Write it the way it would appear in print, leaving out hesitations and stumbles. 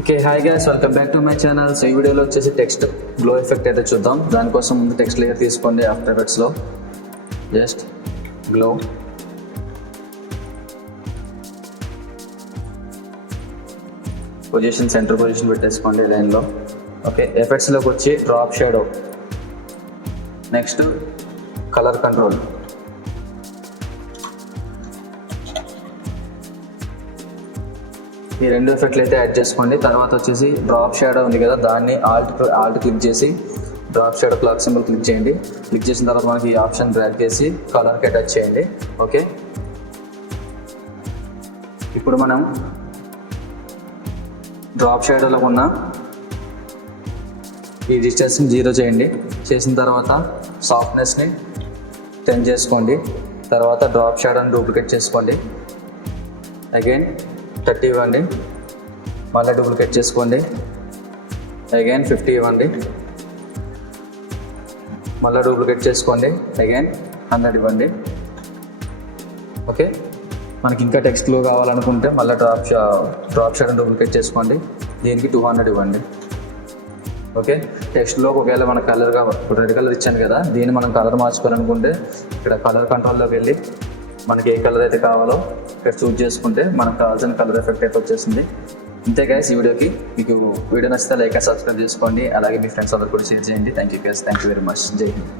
Okay, hi guys, welcome back to my channel. So ఈ వీడియోలో వచ్చేసి టెక్స్ట్ గ్లో ఎఫెక్ట్ అయితే చూద్దాం. దానికోసం ముందు టెక్స్ట్ లేయర్ తీసుకోండి. ఆఫ్టర్ ఎఫెక్ట్స్లో just glow, position centre position పెట్టేసుకోండి లైన్లో. ఓకే, ఎఫెక్ట్స్లోకి వచ్చి drop shadow, next colour control, ఈ రెండు ఎఫెక్ట్లు అయితే యాడ్ చేసుకోండి. తర్వాత వచ్చేసి డ్రాప్ షాడో ఉంది కదా, దాన్ని ఆల్ట్ క్లిక్ చేసి drop shadow clock symbol click చేయండి. క్లిక్ చేసిన తర్వాత మనకి ఈ ఆప్షన్ డ్రాగ్ చేసి కలర్కి అటాచ్ చేయండి. ఓకే, ఇప్పుడు మనం డ్రాప్ షాడోలో ఉన్న ఈ డిస్టెన్స్ని 0 చేయండి. చేసిన తర్వాత సాఫ్ట్నెస్ని 10 చేసుకోండి. తర్వాత డ్రాప్ షాడోని డూప్లికేట్ చేసుకోండి. అగైన్ 30 ఇవ్వండి. మళ్ళీ డూప్లికేట్ చేసుకోండి. అగైన్ 50 ఇవ్వండి. మళ్ళీ డూప్లికేట్ చేసుకోండి. అగైన్ 100 ఇవ్వండి. ఓకే, మనకి ఇంకా టెక్స్ట్లో కావాలనుకుంటే మళ్ళీ డ్రాప్ షాడోని డూప్లికేట్ చేసుకోండి. దీనికి 200 ఇవ్వండి. ఓకే, టెక్స్ట్లో ఒకవేళ మన కలర్గా రెడ్ కలర్ ఇచ్చాను కదా, దీన్ని మనం కలర్ మార్చుకోవాలనుకుంటే ఇక్కడ కలర్ కంట్రోల్లోకి వెళ్ళి మనకి ఏ కలర్ అయితే కావాలో ఇక్కడ చూజ్ చేసుకుంటే మనకు కావాల్సిన కలర్ ఎఫెక్ట్ అయితే వచ్చేసింది. ఇంతే గైస్, ఈ వీడియోకి మీకు వీడియో నచ్చితే లైక్ అండ్ సబ్స్క్రైబ్ చేసుకోండి. అలాగే మీ ఫ్రెండ్స్ అందరూ కూడా షేర్ చేయండి. Thank you guys, thank you very much. జై హింద్.